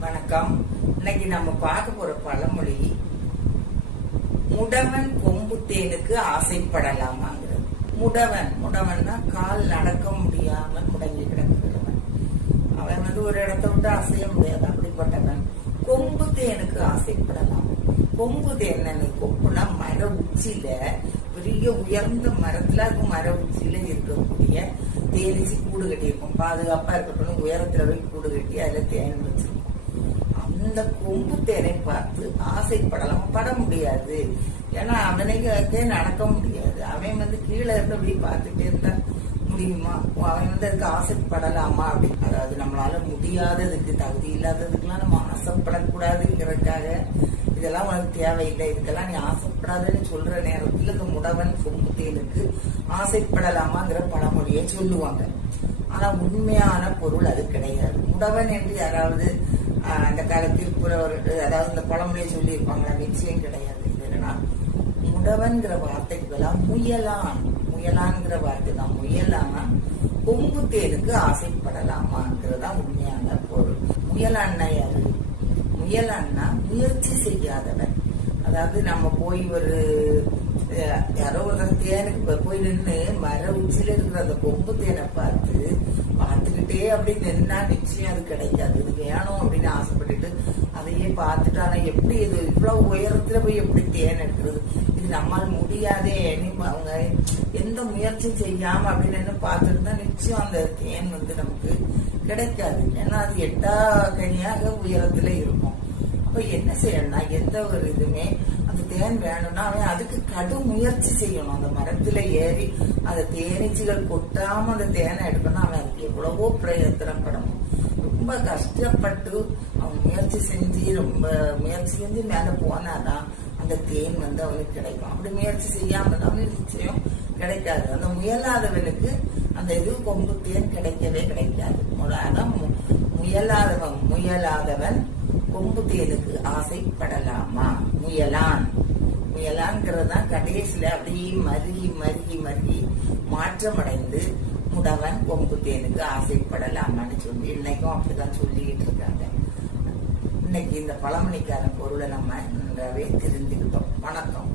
வணக்கம். இன்னைக்கு நம்ம பார்க்க போற பழமொழி முடவன் கொம்பு தேனுக்கு ஆசைப்படலாமாங்கிறது. முடவன் முடவன்னா கால் நடக்க முடியாம முடங்கி கிடக்கிறவன். அவன் வந்து ஒரு இடத்த விட்டு அசைய முடியாது அப்படிப்பட்டவன். கொம்பு தேனுக்கு ஆசைப்படலாம். கொம்பு தேன் கொம்புனா மர உச்சியில பெரிய உயர்ந்த மரத்துல அது மர உச்சியில இருக்கக்கூடிய தேனிச்சு கூடு கட்டியிருக்கும். பாதுகாப்பா இருக்கட்டும் உயரத்துல போய் கூடு கட்டி அதுல தேன் வச்சிருக்கும். அந்த கொம்பு தேனை பார்த்து ஆசைப்படலாம். பட முடியாது. ஏன்னா அவனுக்கு நடக்க முடியாது. அவன் வந்து கீழே இருந்து அப்படி பார்த்துட்டே இருந்தா முடியுமா? அவன் வந்து அதுக்கு ஆசைப்படலாமா அப்படி. அதாவது நம்மளால முடியாததுக்கு தகுதி இல்லாததுக்கெல்லாம் நம்ம ஆசைப்படக்கூடாதுங்கிறதுக்காக இதெல்லாம் உனக்கு தேவையில்லை. இதுக்கெல்லாம் நீ ஆசைப்படாதுன்னு சொல்ற நேரத்தில் இந்த முடவன் கொம்பு தேனுக்கு ஆசைப்படலாமாங்கிற பழமொழியை சொல்லுவாங்க. ஆனா உண்மையான பொருள் அது கிடையாது. முடவன் என்று யாராவது அந்த காலத்தில் புறவர்கள் அதாவது இந்த பழமொழியை சொல்லியிருப்பாங்களா நிச்சயம் கிடையாது இது என்னன்னா முடவன்கிற வார்த்தைக்கு பதிலா முயலான் முயலான்ங்கிற வார்த்தை தான் முயலானா கொம்பு தேனுக்கு ஆசைப்படலாமாங்கிறதா உண்மையான பொருள். முயலான்னா யாரு? முயலான்னா முயற்சி செய்யாதவன். அதாவது நம்ம போய் ஒரு யாரோ ஒரு தேனுக்கு போய் போய் நின்று மர உச்சியில இருக்கிற அந்த கொம்பு தேனை பார்த்து பார்த்துக்கிட்டே அப்படி நின்னா நிச்சயம் அது கிடைக்காது. இது வேணும் அப்படின்னு ஆசைப்பட்டுட்டு அதையே பார்த்துட்டு ஆனா எப்படி இது இவ்வளவு உயரத்துல போய் எப்படி தேன் எடுக்கிறது? இது நம்மால் முடியாதே. நீ அவங்க எந்த முயற்சியும் செய்யாம அப்படின்னு பார்த்துட்டு தான் நிச்சயம் அந்த தேன் வந்து நமக்கு கிடைக்காது. ஏன்னா அது எட்டா கனியாக உயரத்துல இருக்கும். அப்ப என்ன செய்யணும்னா எந்த ஒரு இதுவுமே அந்த தேன் வேணும்னா அவன் அதுக்கு கடும் முயற்சி செய்யணும். அந்த மரத்துல ஏறி அந்த தேனீச்சிகள் கொட்டாம அந்த தேனை எடுக்கணும் அவன் அதுக்கு எவ்வளவோ பிரயத்தனப்படணும் ரொம்ப கஷ்டப்பட்டு அவன் முயற்சி செஞ்சு ரொம்ப முயற்சி செஞ்சு மேல போனாதான் அந்த தேன் வந்து அவனுக்கு கிடைக்கும். அப்படி முயற்சி செய்யாம தான் அவனுக்கு நிச்சயம் கிடைக்காது. அந்த முயலாதவனுக்கு அந்த இது கொம்பு தேன் கிடைக்கவே கிடைக்காது. முயலாதவன் முயலாதவன் கொம்பு தேலுக்கு ஆசைப்படலாமா? முயலான். முயலான்ங்கிறது தான் கடைசியில அப்படியே மருகி மருகி மருகி மாற்றமடைந்து முடவன் கொம்பு தேனுக்கு ஆசைப்படலாமான்னு சொல்லி இன்னைக்கும் அப்படிதான் சொல்லிக்கிட்டு இருக்காங்க. இன்னைக்கு இந்த பழமணிக்கான பொருளை நம்ம நன்றாவே தெரிஞ்சுக்கிட்டோம். வணக்கம்.